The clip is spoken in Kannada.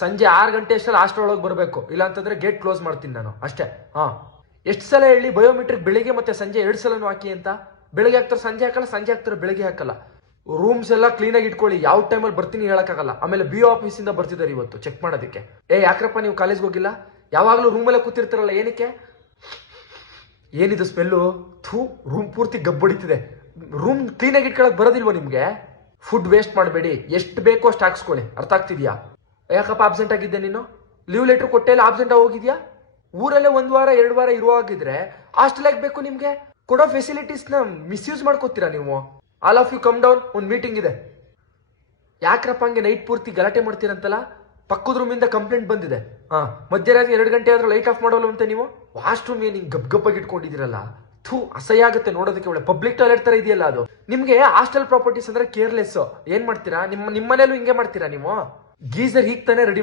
ಸಂಜೆ 6 ಗಂಟೆ ಅಷ್ಟರಲ್ಲಿ ಹಾಸ್ಟೆಲ್ ಒಳಗೆ ಬರಬೇಕು, ಇಲ್ಲ ಅಂತಂದ್ರೆ ಗೇಟ್ ಕ್ಲೋಸ್ ಮಾಡ್ತೀನಿ ನಾನು ಅಷ್ಟೇ. ಎಷ್ಟು ಸಲ ಹೇಳಿ ಬಯೋಮೆಟ್ರಿಕ್ ಬೆಳಿಗ್ಗೆ ಮತ್ತೆ ಸಂಜೆ 2 ಸಲನೂ ಹಾಕಿ ಅಂತ. ಬೆಳಿಗ್ಗೆ ಹಾಕ್ತಾರೆ ಸಂಜೆ ಹಾಕಲ್ಲ, ಸಂಜೆ ಹಾಕ್ತಾರೆ ಬೆಳಿಗ್ಗೆ ಹಾಕಲ್ಲ. ರೂಮ್ಸ್ ಎಲ್ಲ ಕ್ಲೀನ್ ಆಗಿ ಇಟ್ಕೊಳ್ಳಿ, ಯಾವ ಟೈಮಲ್ಲಿ ಬರ್ತೀನಿ ಹೇಳಕ್ಕಾಗಲ್ಲ. ಆಮೇಲೆ BO ಆಫೀಸಿಂದ ಬರ್ತಿದ್ದಾರೆ ಇವತ್ತು ಚೆಕ್ ಮಾಡೋದಕ್ಕೆ. ಯಾಕ್ರಪ್ಪ ನೀವು ಕಾಲೇಜ್ಗೆ ಹೋಗಿಲ್ಲ? ಯಾವಾಗಲೂ ರೂಮಲ್ಲೇ ಕೂತಿರ್ತಾರಲ್ಲ, ಏನಕ್ಕೆ? ಏನಿದು ಸ್ಮೆಲ್ಲು? ಥೂ, ರೂಮ್ ಪೂರ್ತಿ ಗಬ್ಬಡಿತಿದೆ. ರೂಮ್ ಕ್ಲೀನ್ ಆಗಿ ಇಟ್ಕೊಳಕ್ ಬರೋದಿಲ್ವ ನಿಮ್ಗೆ? ಫುಡ್ ವೇಸ್ಟ್ ಮಾಡಬೇಡಿ, ಎಷ್ಟು ಬೇಕೋ ಅಷ್ಟು ಹಾಕ್ಸ್ಕೊಳ್ಳಿ, ಅರ್ಥ ಆಗ್ತಿದ್ಯಾ? ಯಾಕಪ್ಪ ಆಬ್ಸೆಂಟ್ ಆಗಿದ್ದೆ ನೀನು? ಲೀವ್ ಲೆಟರ್ ಕೊಟ್ಟೆಲ್ಲ ಆಬ್ಸೆಂಟ್ ಹೋಗಿದ್ಯಾ? ಊರಲ್ಲೇ 1 ವಾರ 2 ವಾರ ಇರುವಾಗಿದ್ರೆ ಹಾಸ್ಟೆಲ್ ಆಗಬೇಕು. ನಿಮ್ಗೆ ಕೊಡೋ ಫೆಸಿಲಿಟೀಸ್ನ ಮಿಸ್ಯೂಸ್ ಮಾಡ್ಕೋತೀರಾ ನೀವು. All of you come down, ಒಂದು ಮೀಟಿಂಗ್ ಇದೆ. ಯಾಕ್ರಪ್ಪ ಹಂಗೆ ನೈಟ್ ಪೂರ್ತಿ ಗಲಾಟೆ ಮಾಡ್ತೀರಂತಲ್ಲ? ಪಕ್ಕದ ರೂಮಿಂದ ಕಂಪ್ಲೇಂಟ್ ಬಂದಿದೆ. ಮಧ್ಯರಾತ್ರಿ 2 ಗಂಟೆ ಆದ್ರೂ ಲೈಟ್ ಆಫ್ ಮಾಡೋಲ್ಲ ಅಂತ ನೀವು. ವಾಶ್ರೂಮ್ ಏನು ಹಿಂಗೆ ಗಬ್ಬಾಗಿ ಇಟ್ಕೊಂಡಿದ್ದೀರಲ್ಲ, ಥೂ, ಅಸಹ್ಯ ಆಗುತ್ತೆ ನೋಡೋದಕ್ಕೆ. ಒಳ್ಳೆ ಪಬ್ಲಿಕ್ ಟಾಯ್ಲೆಟ್ ತರ ಇದೆಯಲ್ಲ ಅದು. ನಿಮ್ಗೆ ಹಾಸ್ಟೆಲ್ ಪ್ರಾಪರ್ಟೀಸ್ ಅಂದ್ರೆ ಕೇರ್ಲೆಸ್. ಏನ್ ಮಾಡ್ತೀರಾ? ನಿಮ್ಮ ಮನೇಲೂ ಹಿಂಗೆ ಮಾಡ್ತೀರಾ ನೀವು? ಗೀಸರ್ ಹೀಗ್ ತಾನೇ ರೆಡಿ